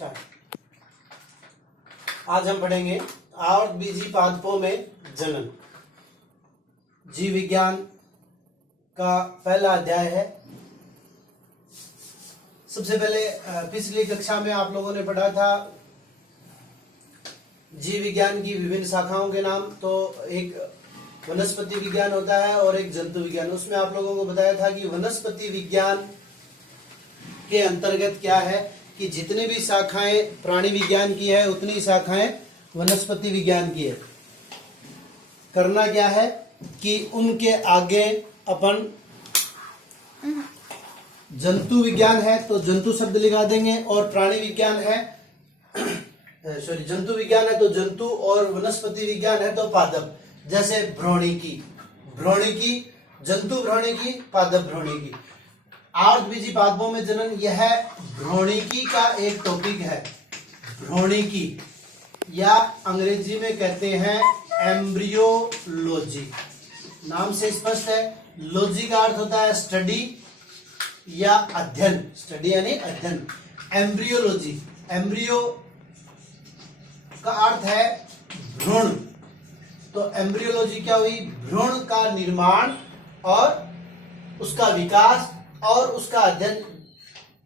Start. आज हम पढ़ेंगे आवर्तबीजी पादपों में जनन। जीव विज्ञान का पहला अध्याय है। सबसे पहले पिछली कक्षा में आप लोगों ने पढ़ा था जीव विज्ञान की विभिन्न शाखाओं के नाम। तो एक वनस्पति विज्ञान होता है और एक जंतु विज्ञान। उसमें आप लोगों को बताया था कि वनस्पति विज्ञान के अंतर्गत क्या है कि जितनी भी शाखाएं प्राणी विज्ञान की है उतनी ही शाखाएं वनस्पति विज्ञान की है। करना क्या है कि उनके आगे अपन जंतु विज्ञान है तो जंतु शब्द लगा देंगे, और प्राणी विज्ञान है जंतु विज्ञान है तो जंतु, और वनस्पति विज्ञान है तो पादप। जैसे भ्रूणिकी, जंतु भ्रूणिकी, पादप भ्रूणिकी। आवर्तबीजी पादपों में जनन, यह भ्रूणिकी का एक टॉपिक है। भ्रूणिकी या अंग्रेजी में कहते हैं एम्ब्रियोलॉजी। नाम से स्पष्ट है। लॉजी का अर्थ होता है स्टडी या अध्ययन। स्टडी यानी अध्ययन। एम्ब्रियोलॉजी, एम्ब्रियो का अर्थ है भ्रूण। तो एम्ब्रियोलॉजी क्या हुई? भ्रूण का निर्माण और उसका विकास और उसका अध्ययन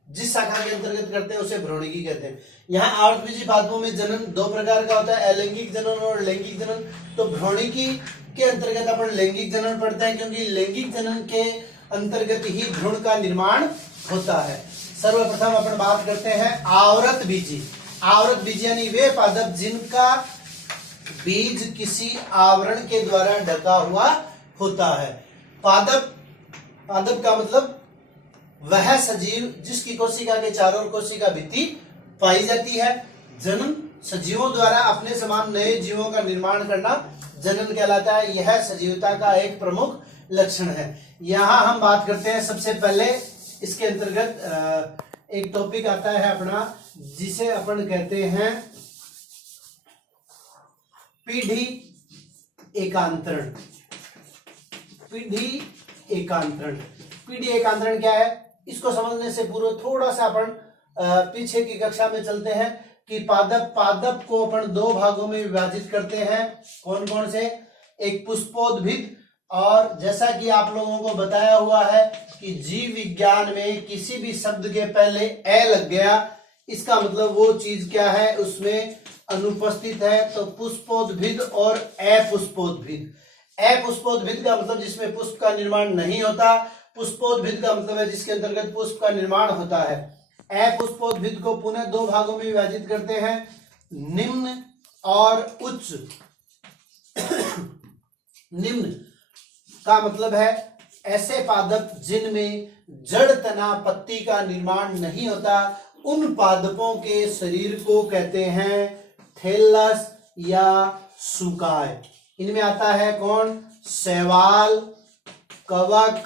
जिस शाखा के अंतर्गत करते हैं उसे भ्रूणिकी कहते हैं। यहाँ आवर्तबीजी पादपों में जनन दो प्रकार का होता है, अलैंगिक जनन और लैंगिक जनन। तो भ्रूणिकी के अंतर्गत अपन लैंगिक जनन पढ़ते हैं, क्योंकि लैंगिक जनन के अंतर्गत ही भ्रूण का निर्माण होता है। सर्वप्रथम अपन बात करते हैं आवर्तबीजी। आवर्तबीजी यानी वे पादप जिनका बीज किसी आवरण के द्वारा ढका हुआ होता है। पादप का मतलब वह सजीव जिसकी कोशिका के चारों ओर कोशिका भित्ति पाई जाती है। जनन, सजीवों द्वारा अपने समान नए जीवों का निर्माण करना जनन कहलाता है। यह सजीवता का एक प्रमुख लक्षण है। यहां हम बात करते हैं सबसे पहले इसके अंतर्गत एक टॉपिक आता है अपना, जिसे अपन कहते हैं पीढ़ी एकांतरण। पीढ़ी एकांतरण, पीढ़ी एकांतरण क्या है? इसको समझने से पूर्व थोड़ा सा अपन पीछे की कक्षा में चलते हैं कि पादप को अपन दो भागों में विभाजित करते हैं। कौन कौन से? एक पुष्पोद्भिद, और जैसा कि आप लोगों को बताया हुआ है कि जीव विज्ञान में किसी भी शब्द के पहले ए लग गया, इसका मतलब वो चीज क्या है, उसमें अनुपस्थित है। तो पुष्पोद्भिद और अपुष्पोद्भिद। अपुष्पोद्भिद का मतलब जिसमें पुष्प का निर्माण नहीं होता। पुष्पोद्भिद का मतलब है जिसके अंतर्गत पुष्प का निर्माण होता है। अपुष्पोद्भिद को पुनः दो भागों में विभाजित करते हैं, निम्न और उच्च। निम्न का मतलब है ऐसे पादप जिनमें जड़ तना पत्ती का निर्माण नहीं होता। उन पादपों के शरीर को कहते हैं थैलस या सुकाय। इनमें आता है कौन? शैवाल, कवक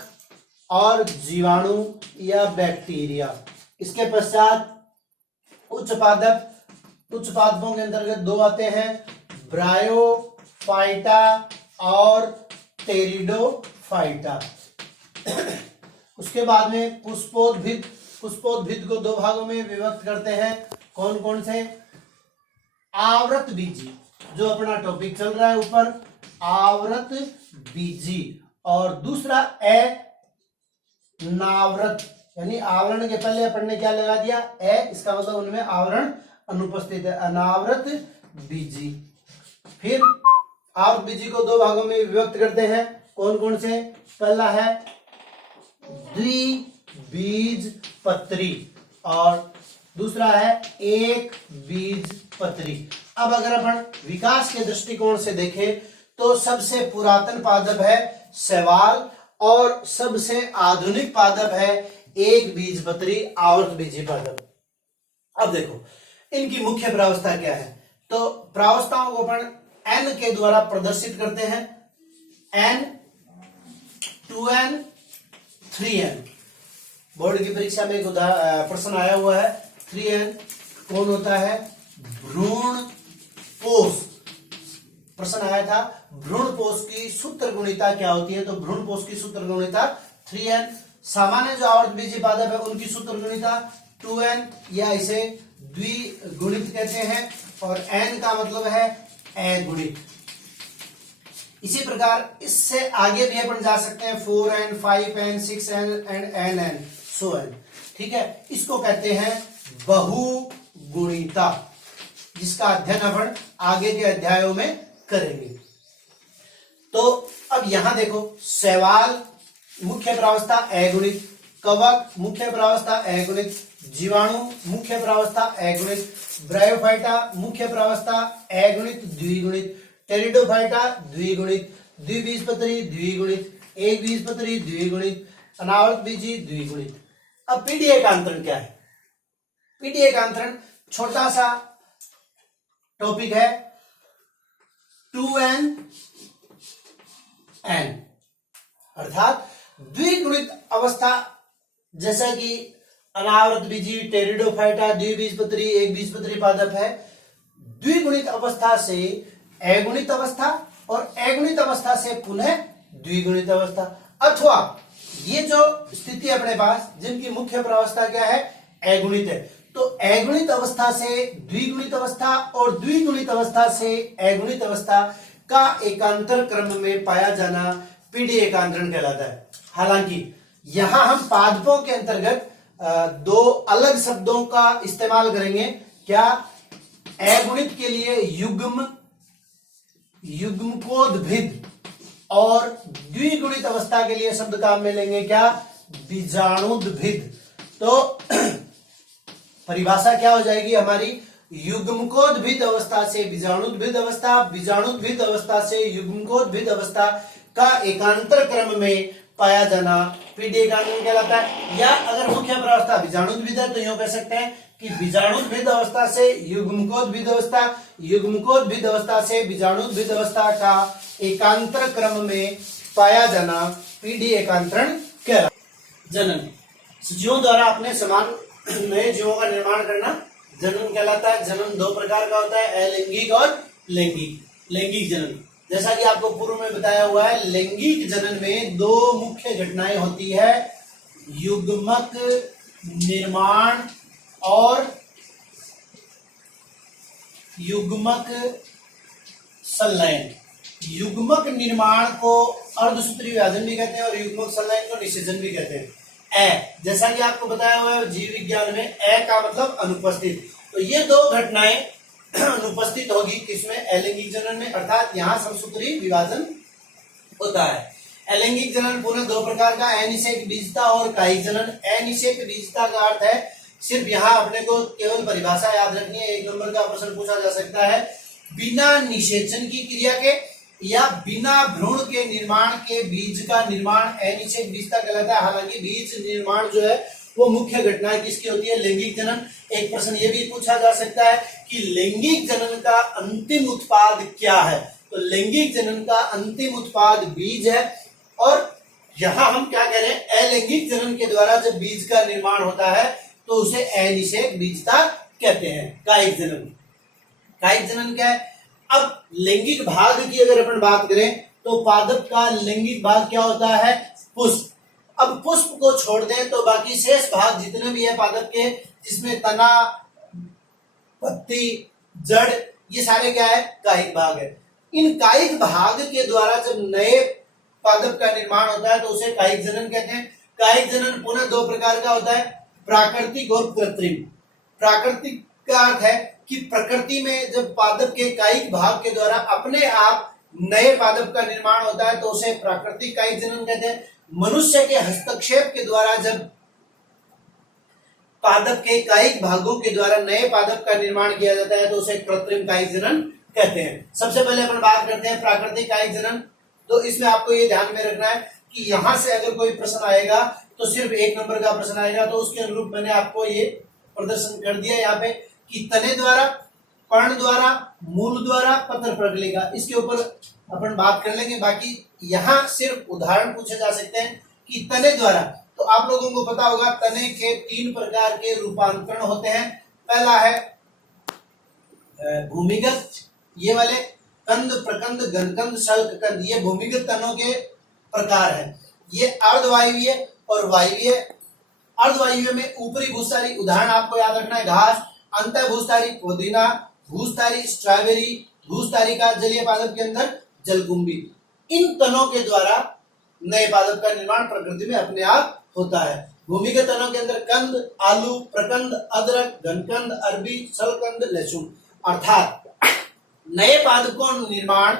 और जीवाणु या बैक्टीरिया। इसके पश्चात उच्च पादपों के अंतर्गत दो आते हैं, ब्रायोफाइटा और टेरिडोफाइटा। उसके बाद में पुष्पोद्भिद को दो भागों में विभक्त करते हैं। कौन कौन से? आवृतबीजी, जो अपना टॉपिक चल रहा है ऊपर, आवृतबीजी। और दूसरा अनावृत, यानी आवरण के पहले अपन ने क्या लगा दिया? इसका मतलब उनमें आवरण अनुपस्थित है, अनावृत बीजी। फिर आवृतबीजी को दो भागों में विभक्त करते हैं। कौन कौन से? पहला है द्विबीजपत्री और दूसरा है एक बीजपत्री। अब अगर अपन विकास के दृष्टिकोण से देखें तो सबसे पुरातन पादप है शैवाल और सबसे आधुनिक पादप है एक बीजपत्री आवर्तबीजी पादप। अब देखो इनकी मुख्य प्रावस्था क्या है। तो प्रावस्थाओं को अपन n के द्वारा प्रदर्शित करते हैं। n, 2n, 3n। बोर्ड की परीक्षा में एक प्रश्न आया हुआ है। 3n कौन होता है? भ्रूण पोष। प्रश्न आया था भ्रूण पोष की सूत्र गुणिता क्या होती है? तो भ्रूण पोष की सूत्र गुणिता 3n। सामान्य जो आवर्तबीजी पादप है उनकी सूत्र गुणिता 2n, या इसे द्विगुणित कहते हैं, और एन का मतलब है अगुणित। इसी प्रकार इससे आगे भी अपन जा सकते हैं 4n 5n 6n and nn so n। ठीक है, इसको कहते हैं बहुगुणिता, जिसका अध्ययन अपन आगे के अध्यायों में करेंगे। तो अब यहां देखो, शैवाल मुख्य प्रावस्था अगुणित, कवक मुख्य प्रावस्था अगुणित, जीवाणु मुख्य प्रावस्था अगुणित, ब्रायोफाइटा मुख्य प्रावस्था अगुणित द्विगुणित, टेरिडोफाइटा द्विगुणित, द्विबीजपत्री द्विगुणित, एक बीजपत्री द्विगुणित, अनावर्त बीजी द्विगुणित। अब पीडीए एकांतरण क्या है? पीडीए एकांतरण छोटा सा टॉपिक है, 2n n, अर्थात द्विगुणित अवस्था, जैसा कि अनावृत बीजी, टेरिडोफाइटा, द्विबीजपत्री, एक बीजपत्री पादप है। द्विगुणित अवस्था से अगुणित अवस्था और अगुणित अवस्था से पुनः द्विगुणित अवस्था, अथवा ये जो स्थिति अपने पास जिनकी मुख्य प्रावस्था क्या है? अगुणित है, तो अगुणित अवस्था से द्विगुणित अवस्था और द्विगुणित अवस्था से अगुणित अवस्था का एकांतर क्रम में पाया जाना पीडीए एकांतरण कहलाता है। हालांकि यहां हम पादपों के अंतर्गत दो अलग शब्दों का इस्तेमाल करेंगे। क्या? अगुणित के लिए युग्मकोद्भिद, और द्विगुणित अवस्था के लिए शब्द काम में लेंगे क्या? बीजाणुद्भिद। तो परिभाषा क्या हो जाएगी हमारी? युग्मकोद्भिद अवस्था से बीजाणुद्भिद अवस्था, बीजाणुद्भिद अवस्था से युग्मकोद्भिद अवस्था का एकांतर क्रम में पाया जाना पीडीए एकांतरण कहलाता है। या अगर मुख्य प्रावस्था बीजाणुद्भिद है तो यूं कह सकते हैं कि बीजाणुद्भिद अवस्था से युग्मकोद्भिद अवस्था, युग्मकोद्भिद अवस्था से बीजाणुद्भिद अवस्था का एकांतर क्रम में पाया जाना पीडीए एकांतरण कहलाता है। जनन, जीवों द्वारा अपने समान नए जीवों का निर्माण करना जनन कहलाता है। जनन दो प्रकार का होता है, अलैंगिक और लैंगिक। लैंगिक जनन, जैसा कि आपको पूर्व में बताया हुआ है, लैंगिक जनन में दो मुख्य घटनाएं होती है, युग्मक निर्माण और युग्मक संलयन। युग्मक निर्माण को अर्धसूत्री विभाजन भी कहते हैं और युग्मक संलयन को निषेचन भी कहते हैं। जैसा कि आपको बताया हुआ है जीव विज्ञान में, का मतलब अनुपस्थित। तो ये दो घटनाएं अनुपस्थित होगी किसमें? अलैंगिक जनन में, अर्थात यहाँ समसूत्री विभाजन होता है। अलैंगिक जनन पुनः दो प्रकार का, अनिषेक बीजता और कायिक जनन। अनिषेक बीजता का अर्थ है, सिर्फ यहाँ अपने को केवल परिभाषा याद रखनी है, 1 नंबर का प्रश्न पूछा जा सकता है, बिना निषेचन की क्रिया के या बिना भ्रूण के निर्माण के बीज का निर्माण अनिषेक बीजता कहलाता है। हालांकि बीज निर्माण जो है वो मुख्य घटना किसकी होती है? लैंगिक जनन। एक प्रश्न ये भी पूछा जा सकता है कि लैंगिक जनन का अंतिम उत्पाद क्या है? तो लैंगिक जनन का अंतिम उत्पाद बीज है, और यहां हम क्या कह रहे हैं? अलैंगिक जनन के द्वारा जब बीज का निर्माण होता है तो उसे अनिषेक बीजता कहते हैं। कायिक जनन, कायिक जनन क्या है? अब लैंगिक भाग की अगर अपन बात करें तो पादप का लैंगिक भाग क्या होता है? पुष्प। अब पुष्प को छोड़ दें तो बाकी शेष भाग जितने भी है पादप के, जिसमें तना, पत्ती, जड़, ये सारे क्या है? कायिक भाग है। इन कायिक भाग के द्वारा जब नए पादप का निर्माण होता है तो उसे कायिक जनन कहते हैं। कायिक जनन पुनः दो प्रकार का होता है, प्राकृतिक और कृत्रिम। प्राकृतिक का अर्थ है कि प्रकृति में जब पादप के कायिक भाग के द्वारा अपने आप नए पादप का निर्माण होता है तो उसे प्राकृतिक कायिक जनन कहते हैं। मनुष्य के हस्तक्षेप के द्वारा जब पादप के कायिक भागों के द्वारा नए पादप का निर्माण किया जाता है तो उसे कृत्रिम कायिक जनन कहते हैं। सबसे पहले अपन बात करते हैं प्राकृतिक कायिक जनन। तो इसमें आपको ये ध्यान में रखना है कि यहां से अगर कोई प्रश्न आएगा तो सिर्फ 1 नंबर का प्रश्न आएगा, तो उसके अनुरूप मैंने आपको ये प्रदर्शन कर दिया यहाँ पे कि तने द्वारा, पर्ण द्वारा, मूल द्वारा, पत्र प्रकलिका, इसके ऊपर अपन बात कर लेंगे। बाकी यहाँ सिर्फ उदाहरण पूछे जा सकते हैं कि तने द्वारा, तो आप लोगों को पता होगा तने के 3 प्रकार के रूपांतरण होते हैं। पहला है भूमिगत, ये वाले कंद, प्रकंद, घनकंद, शल्क कंद, ये भूमिगत तनों के प्रकार है। ये अर्धवायवीय और वायवीय। अर्धवायवीय में ऊपरी भूसारी, उदाहरण आपको याद रखना है घास, अंतः भूस्तारी पुदीना, भूस्तारी स्ट्रॉबेरी, भूस्तारी का जलीय पादप के अंदर जलकुंभी। इन तनों के द्वारा नए पादप का निर्माण प्रकृति में अपने आप होता है। भूमिगत तनों के अंदर कंद, आलू, प्रकंद, अदरक, घनकंद, अरबी, सलकंद, लहसुन। अर्थात नए पादपों निर्माण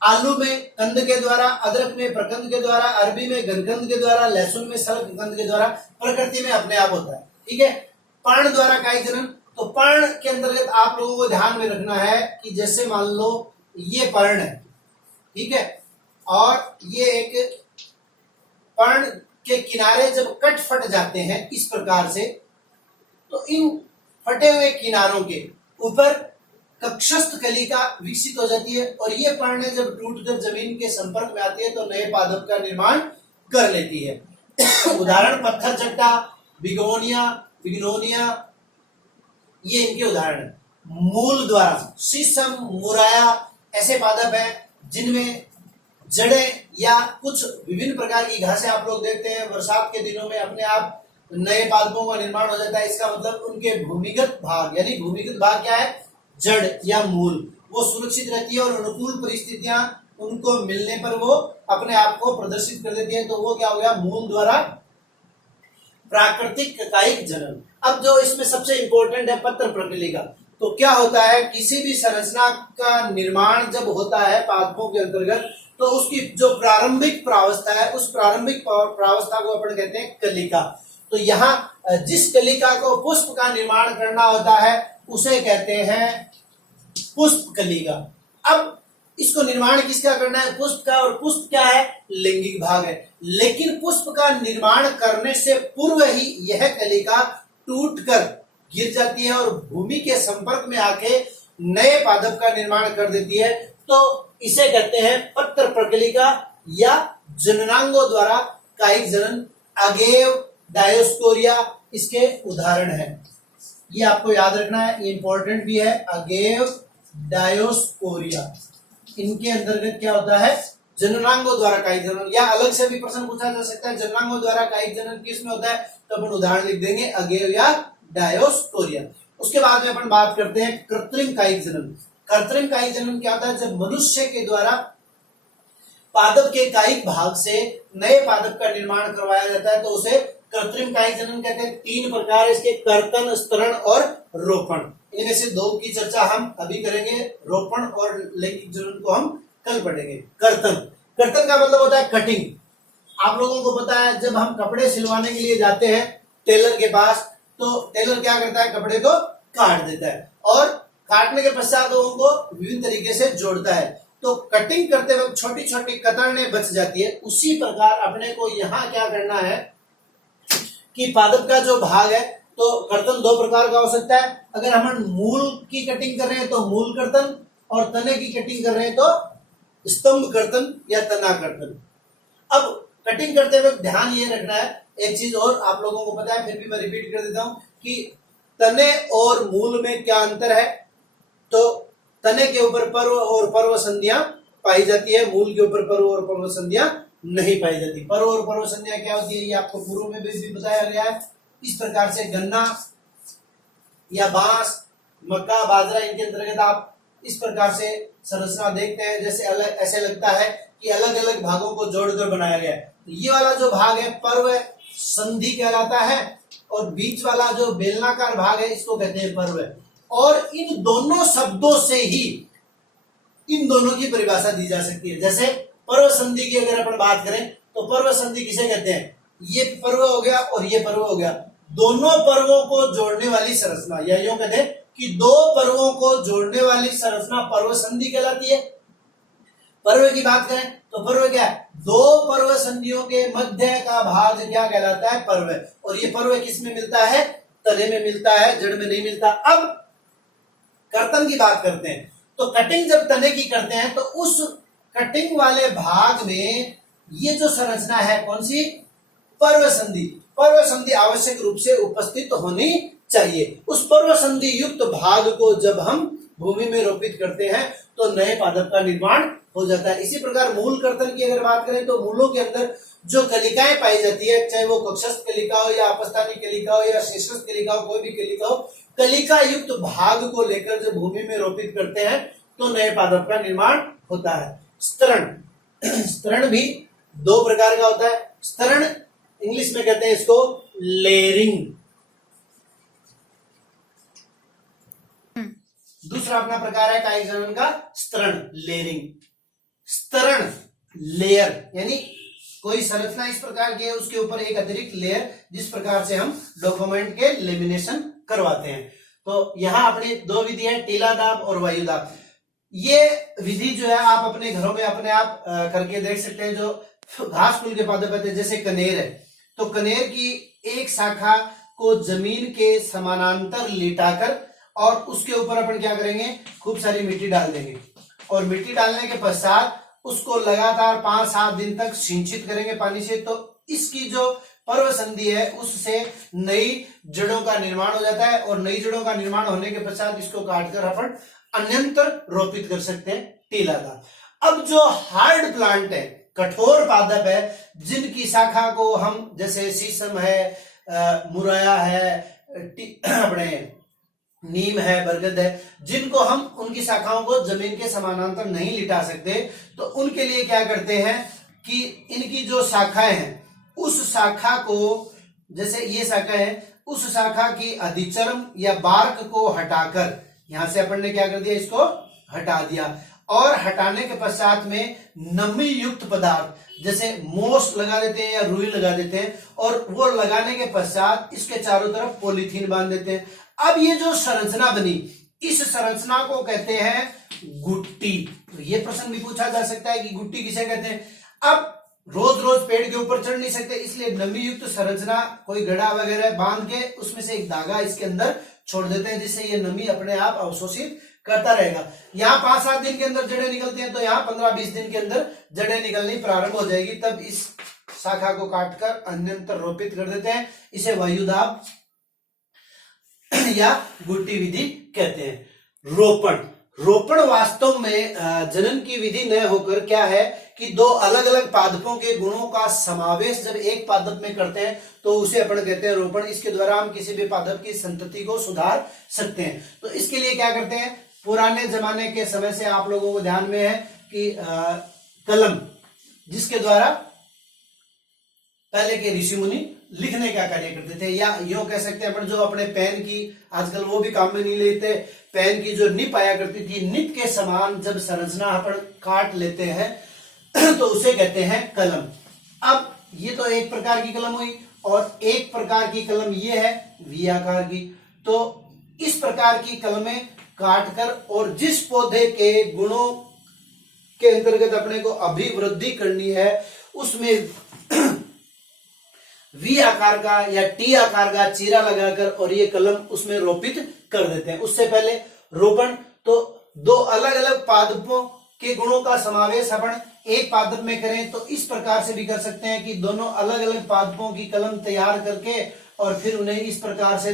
आलू में कंद के द्वारा, अदरक में प्रकंद के द्वारा, अरबी में घनकंद के द्वारा, लहसुन में सलकंद के द्वारा प्रकृति में अपने आप होता है। ठीक है। पर्ण द्वारा कायिक जनन, तो पर्ण के अंतर्गत आप लोगों को ध्यान में रखना है कि जैसे मान लो ये पर्ण है, ठीक है, और ये एक पर्ण के किनारे जब कट फट जाते हैं इस प्रकार से, तो इन फटे हुए किनारों के ऊपर कक्षस्थ कलिका विकसित हो जाती है और ये पर्णे जब टूटकर जमीन के संपर्क में आती है तो नए पादप का निर्माण कर लेती है। उदाहरण पत्थर चट्टा, बिगोनिया, बिग्नोनिया, ये इनके उदाहरण है। मूल द्वारा शीशम, मुराया ऐसे पादप हैं जिनमें जड़ें या कुछ विभिन्न प्रकार की घासें आप लोग देखते हैं बरसात के दिनों में अपने आप नए पादपों का निर्माण हो जाता है। इसका मतलब उनके भूमिगत भाग, यानी भूमिगत भाग क्या है, जड़ या मूल, वो सुरक्षित रहती है और अनुकूल परिस्थितियां उनको मिलने पर वो अपने आप को प्रदर्शित कर देती है। तो वो क्या हो गया, मूल द्वारा प्राकृतिक कायिक जनन। अब जो इसमें सबसे इंपॉर्टेंट है पत्र प्रकलिका। तो क्या होता है, किसी भी संरचना का निर्माण जब होता है पादपों के अंतर्गत, तो उसकी जो प्रारंभिक प्रावस्था है उस प्रारंभिक प्रावस्था को अपन कहते हैं कलिका। तो यहाँ जिस कलिका को पुष्प का निर्माण करना होता है उसे कहते हैं पुष्प कलिका। अब इसको निर्माण किसका करना है, पुष्प का, और पुष्प क्या है, लैंगिक भाग है। लेकिन पुष्प का निर्माण करने से पूर्व ही यह कलिका टूटकर गिर जाती है और भूमि के संपर्क में आके नए पादप का निर्माण कर देती है। तो इसे कहते हैं पत्र प्रकलिका या जननांगों द्वारा कायिक जनन। अगेव, डायोस्कोरिया इसके उदाहरण है। ये आपको याद रखना है, ये इंपॉर्टेंट भी है। अगेव, डायोस्कोरिया, इनके अंतर्गत क्या होता है, जननांगों द्वारा कायिक जनन। या अलग से भी प्रश्न पूछा जा सकता है, जननांगों द्वारा कायिक जनन किस में होता है, तो अपन उदाहरण लिख देंगे अगेव या डायोस्कोरिया। उसके बाद में अपन बात करते हैं कृत्रिम कायिक जनन। कृत्रिम कायिक जनन क्या होता है, जब मनुष्य के द्वारा पादप के कायिक भाग से नए पादप का निर्माण करवाया जाता है तो उसे कृत्रिम कायिक जनन कहते हैं। 3 प्रकार इसके, कर्तन, स्तरण और रोपण। इनमें से 2 की चर्चा हम अभी करेंगे, रोपण और लैंगिक जनन को हम कल पढ़ेंगे। कर्तन, कर्तन का मतलब होता है कटिंग। आप लोगों को पता है जब हम कपड़े सिलवाने के लिए जाते हैं टेलर के पास, तो टेलर क्या करता है, कपड़े को काट देता है और काटने के पश्चात उनको विभिन्न तरीके से जोड़ता है। तो कटिंग करते वक्त छोटी छोटी कतरनें बच जाती है। उसी प्रकार अपने को यहाँ क्या करना है कि पादप का जो भाग है, तो कर्तन 2 प्रकार का हो सकता है। अगर हम मूल की कटिंग कर रहे हैं तो मूल कर्तन, और तने की कटिंग कर रहे हैं तो स्तंभ कर्तन या तना कर्तन। अब कटिंग करते वक्त ध्यान ये रखना है, एक चीज और आप लोगों को पता है फिर भी मैं रिपीट कर देता हूं कि तने और मूल में क्या अंतर है। तो तने के ऊपर पर्व और पर्व संधियां पाई जाती है, मूल के ऊपर पर्व और पर्व संधियां नहीं पाई जाती। पर्व और पर्व संधियां क्या होती है, ये आपको पूर्व में भी बताया गया है। इस प्रकार से गन्ना या बांस, मक्का, बाजरा, इनके अंतर्गत आप इस प्रकार से संरचना देखते हैं, जैसे ऐसे लगता है कि अलग अलग भागों को जोड़कर बनाया गया है। तो ये वाला जो भाग है पर्व संधि कहलाता है, और बीच वाला जो बेलनाकार भाग है इसको कहते हैं पर्व। और इन दोनों शब्दों से ही इन दोनों की परिभाषा दी जा सकती है। जैसे पर्व संधि की अगर अपन बात करें तो पर्व संधि किसे कहते हैं, ये पर्व हो गया और ये पर्व हो गया, दोनों पर्वों को जोड़ने वाली संरचना, या यूं कहते हैं कि 2 पर्वों को जोड़ने वाली संरचना पर्व संधि कहलाती है। पर्व की बात करें तो पर्व क्या है, 2 पर्व संधियों के मध्य का भाग क्या कहलाता है, पर्व। और ये पर्व किस में मिलता है, तने में मिलता है, जड़ में नहीं मिलता। अब कर्तन की बात करते हैं, तो कटिंग जब तने की करते हैं तो उस कटिंग वाले भाग में ये जो संरचना है कौन सी, पर्व संधि। पर्व संधि आवश्यक रूप से उपस्थित होनी चाहिए। उस पर्व संधि युक्त भाग को जब हम भूमि में रोपित करते हैं तो नए पादप का निर्माण हो जाता है। इसी प्रकार मूल कर्तन की अगर बात करें तो मूलों के अंदर जो कलिकाएं पाई जाती है, चाहे वो कक्षस्थ कलिका हो या अपस्थानिक कलिका हो या शीर्षस्थ कलिका हो, कोई भी कलिका हो, कलिका युक्त भाग को लेकर जब भूमि में रोपित करते हैं तो नए पादप का निर्माण होता है। स्तरण, स्तरण भी दो प्रकार का होता है। स्तरण इंग्लिश में कहते हैं इसको लेयरिंग। दूसरा अपना प्रकार है कायिक जनन का स्तरण, लेयरिंग। स्तरण लेयर यानी कोई संरचना इस प्रकार की है, उसके ऊपर एक अतिरिक्त लेयर, जिस प्रकार से हम डॉक्यूमेंट के लेमिनेशन करवाते हैं। तो यहाँ अपनी दो विधि है, टीला दाब और वायु दाब। ये विधि जो है आप अपने घरों में अपने आप करके देख सकते हैं। जो घास कुल के पादप होते हैं जैसे कनेर है, तो कनेर की एक शाखा को जमीन के समानांतर लिटाकर और उसके ऊपर अपन क्या करेंगे, खूब सारी मिट्टी डाल देंगे और मिट्टी डालने के पश्चात उसको लगातार 5-7 दिन तक सिंचित करेंगे पानी से। तो इसकी जो पर्व संधि है उससे नई जड़ों का निर्माण हो जाता है और नई जड़ों का निर्माण होने के पश्चात इसको काटकर अपन अन्यंतर रोपित कर सकते हैं, टीला दाब। अब जो हार्ड प्लांट है, कठोर पादप है, जिनकी शाखा को हम जैसे शीशम है, मुरैया है, अपने नीम है, बरगद है, जिनको हम उनकी शाखाओं को जमीन के समानांतर नहीं लिटा सकते, तो उनके लिए क्या करते हैं कि इनकी जो शाखाएं हैं उस शाखा को, जैसे ये शाखा है, उस शाखा की अधिचर्म या बार्क को हटाकर, यहां से अपन ने क्या कर दिया, इसको हटा दिया और हटाने के पश्चात में नमी युक्त पदार्थ जैसे मोस लगा देते हैं या रुई लगा देते हैं और वो लगाने के पश्चात इसके चारों तरफ पॉलीथीन बांध देते हैं। अब ये जो संरचना बनी, इस संरचना को कहते हैं गुट्टी। तो ये प्रश्न भी पूछा जा सकता है कि गुट्टी किसे कहते हैं। अब रोज रोज पेड़ के ऊपर चढ़ नहीं सकते, इसलिए नमी युक्त संरचना कोई गड़ा वगैरह बांध के उसमें से एक धागा इसके अंदर छोड़ देते हैं, जिससे ये नमी अपने आप अवशोषित करता रहेगा। यहाँ 5-7 दिन के अंदर जड़ें निकलती हैं, तो यहाँ 15-20 दिन के अंदर जड़ें निकलनी प्रारंभ हो जाएगी। तब इस शाखा को काटकर अन्यंतर रोपित कर देते हैं। इसे वायुदाब या गुट्टी विधि कहते हैं। रोपण, रोपण वास्तव में जनन की विधि न होकर क्या है कि दो अलग अलग पादपों के गुणों का समावेश जब एक पादप में करते हैं तो उसे अपन कहते हैं रोपण। इसके द्वारा हम किसी भी पादप की संतति को सुधार सकते हैं। तो इसके लिए क्या करते हैं, पुराने जमाने के समय से आप लोगों को ध्यान में है कि कलम, जिसके द्वारा पहले के ऋषि मुनि लिखने का कार्य करते थे, या यो कह सकते हैं अपन जो अपने पेन की, आजकल वो भी काम में नहीं लेते, पेन की जो निप आया करती थी, निप के समान जब संरचना अपन काट लेते हैं तो उसे कहते हैं कलम। अब ये तो एक प्रकार की कलम हुई और एक प्रकार की कलम ये है वी आकार की। तो इस प्रकार की कलमें काटकर और जिस पौधे के गुणों के अंतर्गत अपने को अभिवृद्धि करनी है उसमें वी आकार का या टी आकार का चीरा लगाकर और ये कलम उसमें रोपित कर देते हैं। उससे पहले रोपण तो दो अलग अलग पादपों के गुणों का समावेश अपन एक पादप में करें, तो इस प्रकार से भी कर सकते हैं कि दोनों अलग अलग पादपों की कलम तैयार करके और फिर उन्हें इस प्रकार से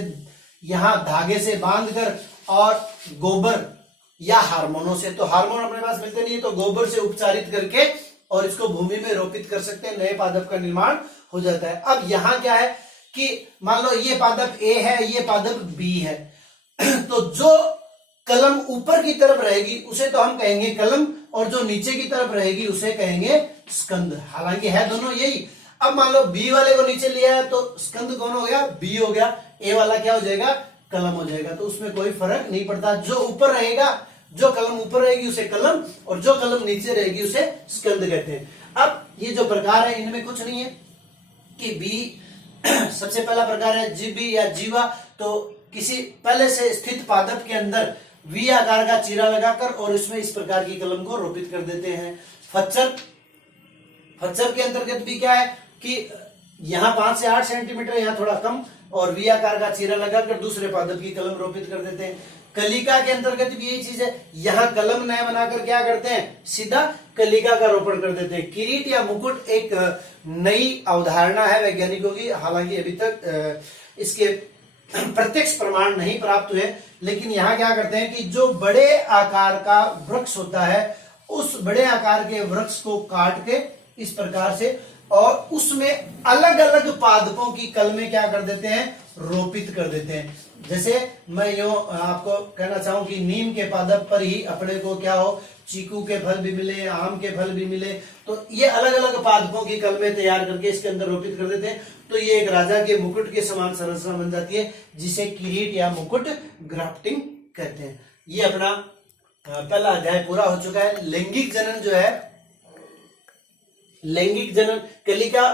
यहां धागे से बांधकर और गोबर या हार्मोनों से, तो हार्मोन अपने पास मिलते नहीं है तो गोबर से उपचारित करके और इसको भूमि में रोपित कर सकते हैं, नए पादप का निर्माण हो जाता है। अब यहाँ क्या है कि मान लो ये पादप ए है, ये पादप बी है, तो जो कलम ऊपर की तरफ रहेगी उसे तो हम कहेंगे कलम और जो नीचे की तरफ रहेगी उसे कहेंगे स्कंद। हालांकि है दोनों यही। अब मान लो बी वाले को नीचे लिया है तो स्कंद कौन हो गया, बी हो गया, ए वाला क्या हो जाएगा, कलम हो जाएगा। तो उसमें कोई फर्क नहीं पड़ता, जो ऊपर रहेगा, जो कलम ऊपर रहेगी उसे कलम और जो कलम नीचे रहेगी उसे स्कंद कहते हैं। अब ये जो प्रकार है इनमें कुछ नहीं है कि बी सबसे पहला प्रकार है जीबी या जीवा, तो किसी पहले से स्थित पादप के अंदर वी आकार का चीरा लगाकर और इसमें इस प्रकार की कलम को रोपित कर देते हैं। फच्चर, फच्चर के अंतर्गत भी क्या है कि यहाँ 5 से 8 सेंटीमीटर, यहाँ थोड़ा कम, और वी आकार का चीरा लगाकर दूसरे पादप की कलम रोपित कर देते हैं। कलिका के अंतर्गत भी यही चीज है, यहाँ कलम नया बनाकर क्या करते हैं, सीधा कलिका का रोपण कर देते हैं। किरीट या मुकुट एक नई अवधारणा है वैज्ञानिकों की, हालांकि अभी तक इसके प्रत्यक्ष प्रमाण नहीं प्राप्त हुए, लेकिन यहाँ क्या करते हैं कि जो बड़े आकार का वृक्ष होता है उस बड़े आकार के वृक्ष को काट के इस प्रकार से और उसमें अलग अलग पादपों की कलमें क्या कर देते हैं, रोपित कर देते हैं। जैसे मैं यूं आपको कहना चाहूं कि नीम के पादप पर ही अपने को क्या हो, चीकू के फल भी मिले, आम के फल भी मिले, तो ये अलग अलग पादपों की कलमें तैयार करके इसके अंदर रोपित कर देते हैं, तो ये एक राजा के मुकुट के समान संरचना बन जाती है, जिसे किरीट या मुकुट ग्राफ्टिंग कहते हैं। ये अपना पहला अध्याय पूरा हो चुका है। लैंगिक जनन जो है, लैंगिक जनन कलिका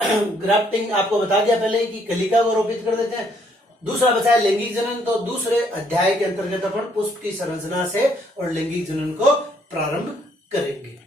ग्राफ्टिंग आपको बता दिया पहले कि कलिका को रोपित कर देते हैं। दूसरा बचा है लैंगिक जनन, तो दूसरे अध्याय के अंतर्गत अपन पुष्प की संरचना से और लैंगिक जनन को प्रारंभ करेंगे।